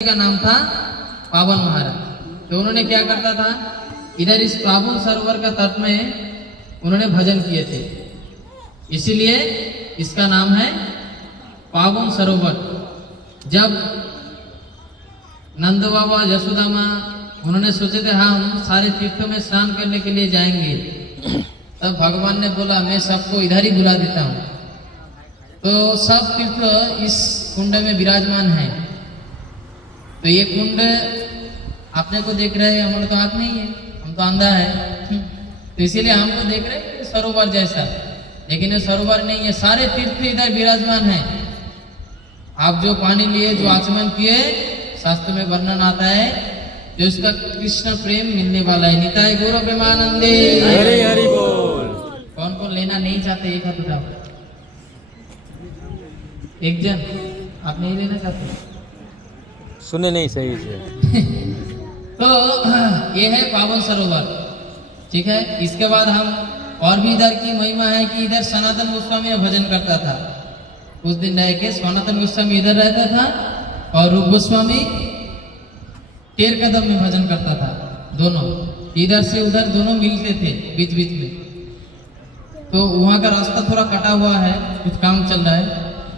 का नाम था पावन महाराज। तो उन्होंने क्या करता था, इधर इस पावन सरोवर का तट में उन्होंने भजन किए थे, इसीलिए इसका नाम है पावन सरोवर। जब नंद बाबा यशोदा माँ उन्होंने सोचे थे हाँ हम सारे तीर्थों में स्नान करने के लिए जाएंगे, तब भगवान ने बोला मैं सबको इधर ही बुला देता हूँ। तो सब तीर्थ इस कुंड में विराजमान है। तो ये कुंड अपने को देख रहे हैं, हमारे तो आँख नहीं है, हम तो अंधा है, तो इसीलिए हमको देख रहे हैं सरोवर जैसा, लेकिन ये सरोवर नहीं है, सारे तीर्थ इधर विराजमान है। आप जो पानी लिए, जो आचमन किए, शास्त्र में वर्णन आता है जो इसका कृष्ण प्रेम मिलने वाला है। निताय गौर प्रेमानंदे हरि हरि बोल। कौन कौन लेना नहीं चाहते एक हाथ उठाओ। एक जन आप नहीं लेना चाहते? सुने नहीं सही से। तो ये है पावन सरोवर, ठीक है। इसके बाद हम और भी इधर की महिमा है कि इधर सनातन गोस्वामी भजन करता था। उस दिन रह के सनातन गोस्वामी इधर रहता था और रूप गोस्वामी टेर कदम में भजन करता था। दोनों इधर से उधर दोनों मिलते थे बीच बीच में। तो वहाँ का रास्ता थोड़ा कटा हुआ है, कुछ काम चल रहा है।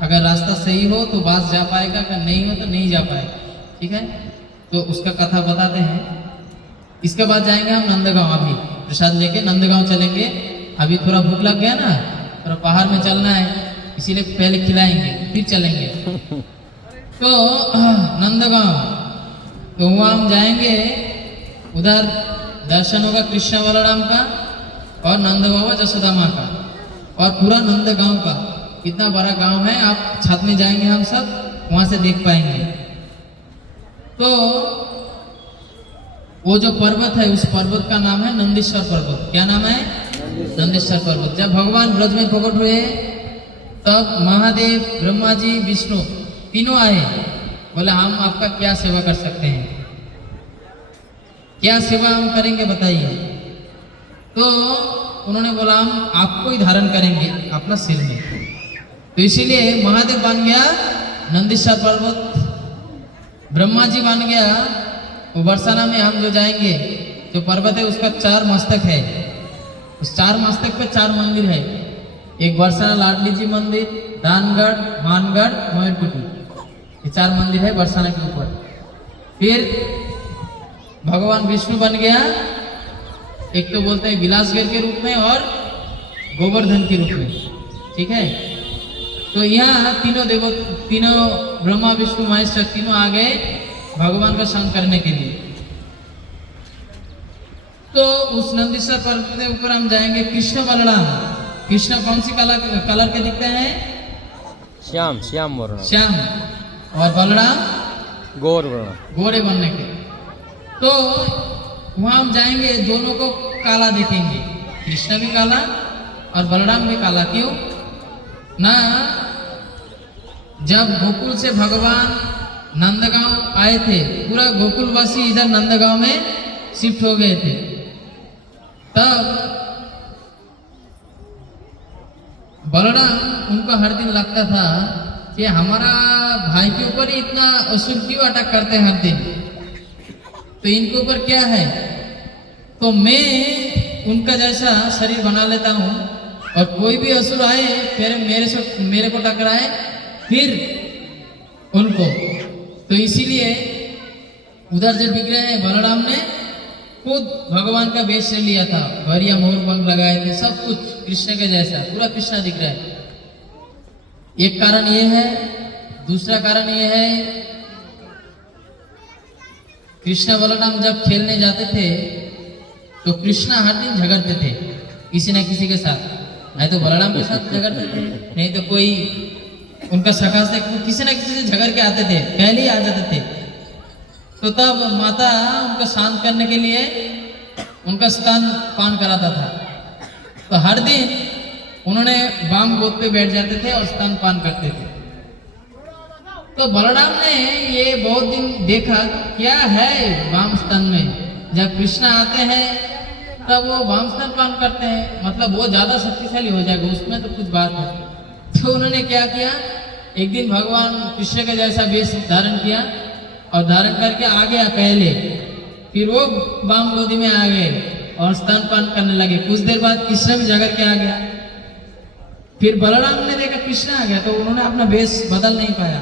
अगर रास्ता सही हो तो बस जा पाएगा, अगर नहीं हो तो नहीं जा पाएगा, ठीक है। तो उसका कथा बताते हैं। इसके बाद जाएंगे हम नंदगांव, अभी प्रसाद लेके नंदगांव चलेंगे। अभी थोड़ा भूख लग गया ना, थोड़ा पहाड़ में चलना है, इसीलिए पहले खिलाएंगे फिर चलेंगे। तो नंदगांव, तो वहाँ हम जाएंगे, उधर दर्शन होगा कृष्ण बलराम का और नंद बाबा यशोदा माँ का और पूरा नंदगांव का। कितना बड़ा गांव है, आप छत में जाएंगे हम सब, वहाँ से देख पाएंगे। तो वो जो पर्वत है, उस पर्वत का नाम है नंदीश्वर पर्वत। क्या नाम है? नंदीश्वर पर्वत। जब भगवान ब्रज में प्रकट हुए तब महादेव, ब्रह्मा जी, विष्णु तीनों आए, बोले हम आपका क्या सेवा कर सकते हैं, क्या सेवा हम करेंगे बताइए। तो उन्होंने बोला हम आपको ही धारण करेंगे अपना सिर में। तो इसीलिए महादेव बन गया नंदीश्वर पर्वत, ब्रह्मा जी बन गया वो बरसाना में। हम जो जाएंगे, जो पर्वत है उसका 4 मस्तक है, उस 4 मस्तक पे 4 मंदिर है। एक बरसाना लाडली जी मंदिर, दानगढ़, मानगढ़, मयूरकुटी, ये 4 मंदिर है बरसाना के ऊपर। फिर भगवान विष्णु बन गया, एक तो बोलते हैं विलासगढ़ के रूप में और गोवर्धन के रूप में, ठीक है। तो यहाँ तीनों ब्रह्मा विष्णु महेश तीनों आ गए भगवान का संग करने के लिए। तो उस नंदीश्वर पर्वत के ऊपर हम जाएंगे। कृष्ण बलराम, कृष्ण कौन सी कलर के दिखते हैं? श्याम, श्याम वर्ण। श्याम। और बलराम गौर वर्ण, गोरे बनने के। तो वहां हम जाएंगे, दोनों को काला देखेंगे, कृष्ण भी काला और बलराम भी काला। क्यों ना, जब गोकुल से भगवान नंदगांव आए थे, पूरा गोकुलवासी इधर नंदगांव में शिफ्ट हो गए थे, तब बलराम उनको हर दिन लगता था कि हमारा भाई के ऊपर ही इतना असुर क्यों अटैक करते हैं हर दिन, तो इनके ऊपर क्या है, तो मैं उनका जैसा शरीर बना लेता हूँ और कोई भी असुर आए फिर मेरे को टकराए फिर उनको। तो इसीलिए उधर जब बिगड़े हैं, बलराम ने खुद भगवान का वेश ले लिया था, बढ़िया मोर पंख लगाए थे, सब कुछ कृष्ण के जैसा, पूरा कृष्ण दिख रहा है। एक कारण ये है। दूसरा कारण ये है, कृष्ण बलराम जब खेलने जाते थे तो कृष्ण हर दिन झगड़ते थे किसी न किसी के साथ, नहीं तो बलराम के साथ झगड़ते थे, नहीं तो कोई उनका सखा से किसी न किसी से झगड़ के आते थे, पहले ही आ जाते थे। तो तब माता उनको शांत करने के लिए उनका स्तन पान कराता था। तो हर दिन उन्होंने बाम गोद पे बैठ जाते थे और स्तन पान करते थे। तो बलराम ने ये बहुत दिन देखा क्या है वाम स्तन में। जब कृष्ण आते हैं तब वो वाम स्तन पान करते हैं, मतलब वो ज्यादा शक्तिशाली हो जाएगा, उसमें तो कुछ बात है। तो उन्होंने क्या किया, एक दिन भगवान कृष्ण का जैसा वेश धारण किया और धारण करके आ गया पहले, फिर वो बाम गोदी में आ गए और स्तनपान करने लगे। कुछ देर बाद कृष्ण भी जाकर के आ गया। फिर बलराम ने देखा कृष्ण आ गया तो उन्होंने अपना वेश बदल नहीं पाया।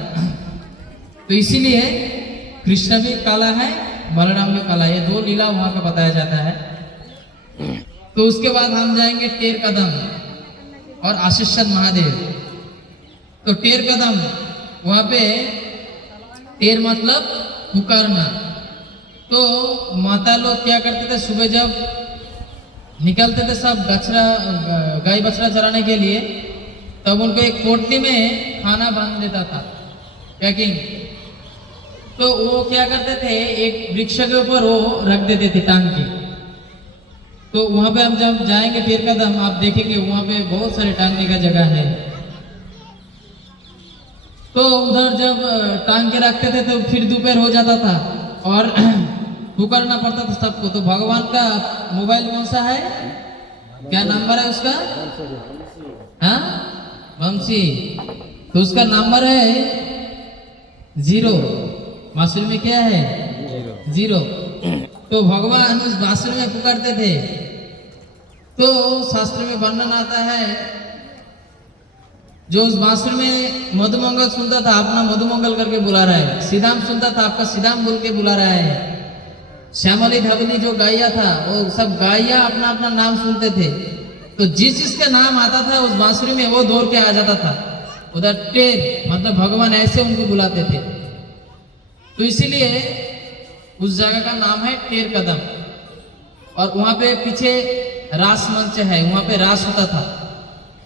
तो इसीलिए कृष्ण भी काला है, बलराम भी काला है। ये दो लीला वहां का बताया जाता है। तो उसके बाद हम जाएंगे टेर कदम और आशीषद महादेव। तो टेर कदम वहां पे टेर मतलब पुकारना। तो माता लोग क्या करते थे, सुबह जब निकलते थे सब बछड़ा गाय बछड़ा चराने के लिए, तब उनको एक पोटली में खाना बांध देता था, पैकिंग। तो वो क्या करते थे, एक वृक्ष के ऊपर वो रख देते थे टांग के। तो वहां पे हम जब जाएंगे टेर कदम, आप देखेंगे वहां पे बहुत सारे टांगने का जगह है। तो उधर जब टांग के रखते थे तो फिर दोपहर हो जाता था और पुकारना पड़ता था सबको। तो भगवान का मोबाइल कौन सा है, क्या नंबर है उसका? हाँ, वंशी। तो उसका नंबर है 0। बांसुरी में क्या है? 0। तो भगवान उस बांसुरी में पुकारते थे। तो शास्त्र में वर्णन आता है, जो उस बांसुरी में मधुमंगल सुनता था अपना मधुमंगल करके बुला रहा है, सीधाम सुनता था आपका सीधाम बोल के बुला रहा है, श्यामली धवली जो गाया था वो सब गाया अपना अपना नाम सुनते थे। तो जिस जिसका नाम आता था उस बांसुरी में वो दौड़ के आ जाता था। उधर टेर मतलब भगवान ऐसे उनको बुलाते थे। तो इसीलिए उस जगह का नाम है टेर कदम। और वहां पे पीछे रास मंच है, वहां पे रास होता था।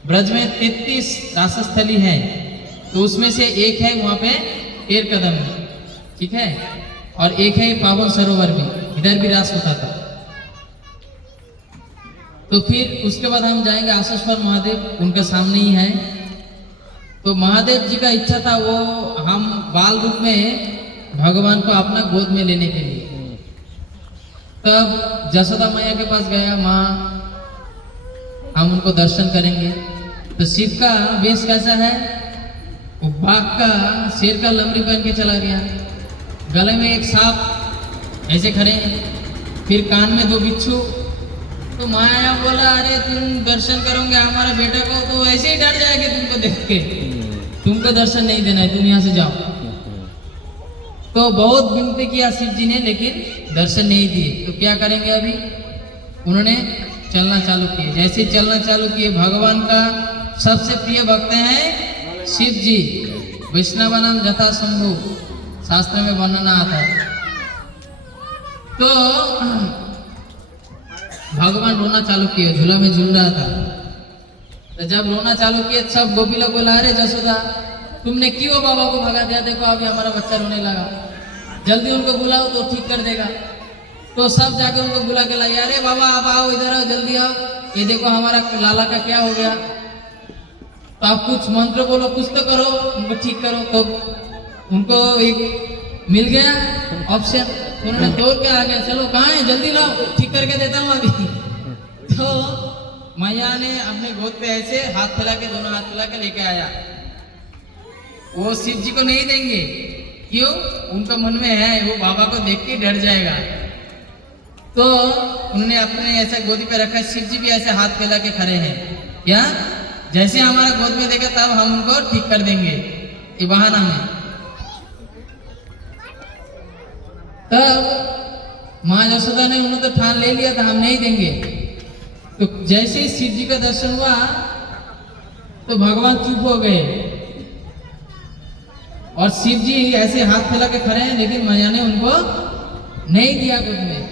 ब्रज में 33 रासस्थली है, तो उसमें से एक है वहां पे टेर कदम, ठीक है। और एक है पावन सरोवर भी, इधर भी रास होता था। तो फिर उसके बाद हम जाएंगे आशीश्वर महादेव, उनके सामने ही है। तो महादेव जी का इच्छा था वो हम बाल रूप में भगवान को अपना गोद में लेने के लिए। तब जसोदा मैया के पास गया, माँ हम उनको दर्शन करेंगे। तो शिव का वेश कैसा है, वो बाघ का शेर का लमड़ी पहन के चला गया, गले में एक सांप ऐसे खड़े हैं, फिर कान में 2 बिच्छू। तो माया बोला अरे तुम दर्शन करोगे हमारे बेटे को तो ऐसे ही डर जाएंगे तुमको देख के, तुमको दर्शन नहीं देना है, तुम यहाँ से जाओ। तो बहुत विनती किया शिव जी ने, लेकिन दर्शन नहीं दिए। तो क्या करेंगे अभी, उन्होंने चलना चालू किए। जैसे चलना चालू किए, भगवान का सबसे प्रिय भक्त हैं शिव जी, वैष्णवानाम जथा शंभु, शास्त्र में वर्णन आता है। तो भगवान रोना चालू किए, झूला में झूल रहा था। तो जब रोना चालू किए सब गोपी लोग बोला अरे जसोदा तुमने क्यों बाबा को भगा दिया, देखो अभी हमारा बच्चा रोने लगा, जल्दी उनको बुलाओ तो ठीक कर देगा। तो सब जाके उनको बुला के लाए, अरे बाबा आप आओ, इधर आओ, जल्दी आओ, ये देखो हमारा लाला का क्या हो गया। तो आप कुछ मंत्र बोलो, कुछ तो करो, उनको ठीक करो। तो उनको एक मिल गया ऑप्शन, उन्होंने दौड़ के आ गया, चलो कहाँ है, जल्दी लाओ, ठीक करके देता हूँ अभी। तो मैया ने अपने गोद पे ऐसे हाथ फैला के, दोनों हाथ फैला के लेके आया। वो शिव जी को नहीं देंगे, क्यों, उनका मन में है वो बाबा को देख के डर जाएगा। तो उन्होंने अपने ऐसे गोदी पे रखा, शिव जी भी ऐसे हाथ फैला के खड़े हैं, क्या जैसे हमारा गोद में देगा तब हम उनको ठीक कर देंगे, ये बहाना है। तब माँ यशोदा ने उन्होंने तो ठान ले लिया था हम नहीं देंगे। तो जैसे ही शिव जी का दर्शन हुआ तो भगवान चुप हो गए और शिव जी ऐसे हाथ फैला के खड़े हैं, लेकिन मैया ने उनको नहीं दिया गोद में।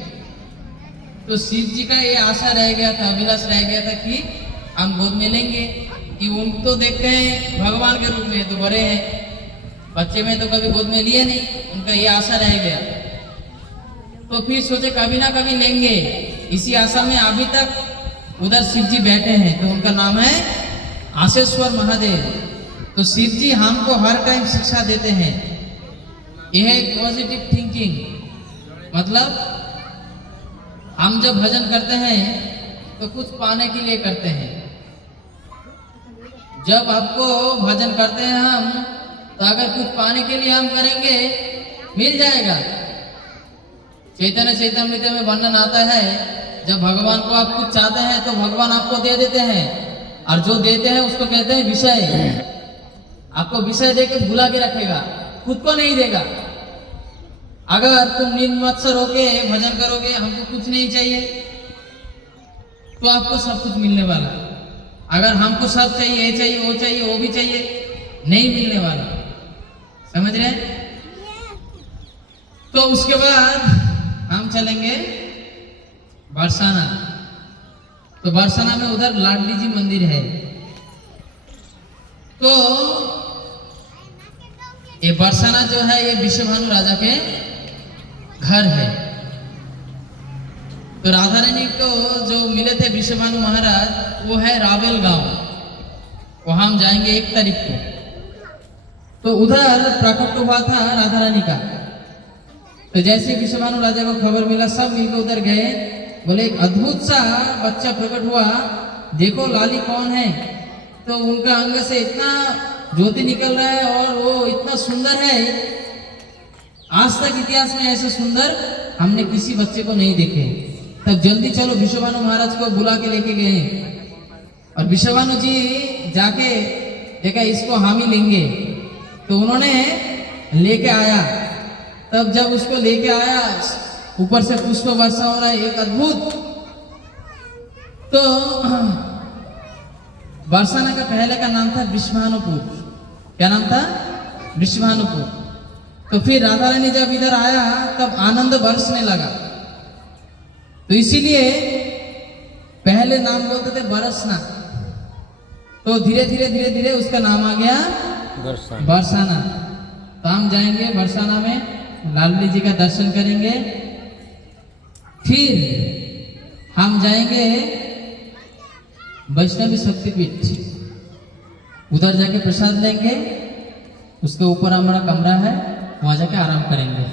तो शिव जी का ये आशा रह गया था, अभिलाष रह गया था कि हम गोद में लेंगे, कि उनको तो देखते हैं भगवान के रूप में, तो बड़े हैं, बच्चे में तो कभी गोद में लिए नहीं, उनका ये आशा रह गया। तो फिर सोचे कभी ना कभी लेंगे, इसी आशा में अभी तक उधर शिव जी बैठे हैं। तो उनका नाम है आशीश्वर महादेव। तो शिव जी हमको हर टाइम शिक्षा देते हैं, यह है पॉजिटिव थिंकिंग। मतलब हम जब भजन करते हैं तो कुछ पाने के लिए करते हैं। जब आपको भजन करते हैं हम, तो अगर कुछ पाने के लिए हम करेंगे मिल जाएगा। चैतन्य चैतन्य में वर्णन आता है, जब भगवान को आप कुछ चाहते हैं तो भगवान आपको दे देते हैं, और जो देते हैं उसको कहते हैं विषय। आपको विषय देके भुला के रखेगा, खुद को नहीं देगा। अगर तुम निर्मत्सर होके भजन करोगे, हमको कुछ नहीं चाहिए, तो आपको सब कुछ मिलने वाला। अगर हमको सब चाहिए, ये चाहिए, वो चाहिए, वो भी चाहिए, नहीं मिलने वाला। समझ रहे हैं? तो उसके बाद हम चलेंगे बरसाना। तो बरसाना में उधर लाडली जी मंदिर है। तो ये बरसाना जो है ये विश्वभानु राजा के घर है। तो राधा रानी को जो मिले थे विश्वभानु महाराज, वो है रावेल गांव। वहां हम जाएंगे 1 तारीख को। तो उधर प्रकट हुआ था राधा रानी का। तो जैसे विश्वभानु राजा को खबर मिला, सब मिलकर उधर गए। बोले एक अद्भुत सा बच्चा प्रकट हुआ, देखो लाली कौन है। तो उनका अंग से इतना ज्योति निकल रहा है और वो इतना सुंदर है, आज तक इतिहास में ऐसे सुंदर हमने किसी बच्चे को नहीं देखे। तब जल्दी चलो विश्वभानु महाराज को बुला के लेके गए। और विश्वभानु जी जाके देखा इसको हम ही लेंगे, तो उन्होंने लेके आया। तब जब उसको लेके आया, ऊपर से पुष्प वर्षा हो रहा है, एक अद्भुत। तो बरसाना का पहले का नाम था विश्वभानुपुर। क्या नाम था? विश्वभानुपुर। तो फिर राधा रानी जब इधर आया तब आनंद बरसने लगा, तो इसीलिए पहले नाम बोलते थे बरसना। तो धीरे धीरे धीरे धीरे उसका नाम आ गया बरसाना। तो हम जाएंगे बरसाना में, लाडली जी का दर्शन करेंगे। फिर हम जाएंगे वैष्णवी शक्तिपीठ, उधर जाके प्रसाद लेंगे। उसके ऊपर हमारा कमरा है, वहां जाके आराम करेंगे।